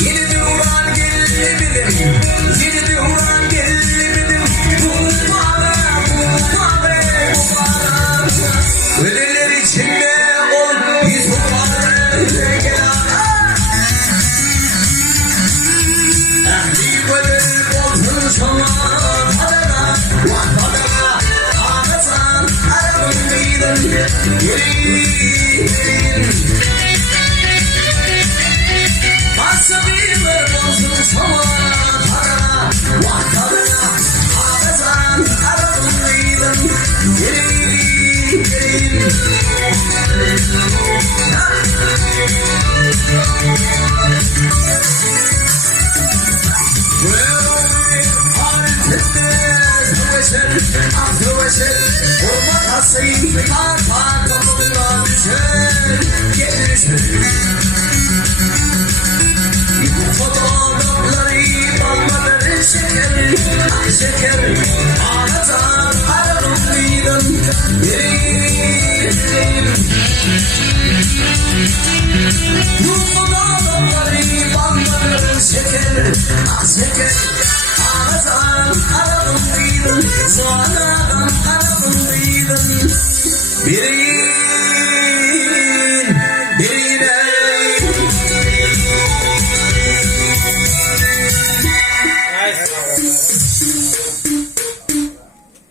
Yeni bir uğran geldi bilim, yeni bir uğran geldi bilim. Bu bana. Ölüler içinde ol, biz bu bana gel ana. Ehli ölür olsun sana padana, padana. Ağrısan arabın mıydın, gelin. Sabırlar olsun sana parana, vaktana, ağızan arabıydın, gelin. Olmak hasayım, arpa kapımda düşer, gelirsin. Fotoğrafları balmaları şeker, ağlatan arabıydın, gelin. Bu fotoğrafları balmaları şeker, ağlatan arabıydın, sonradan arabıydın, gelin.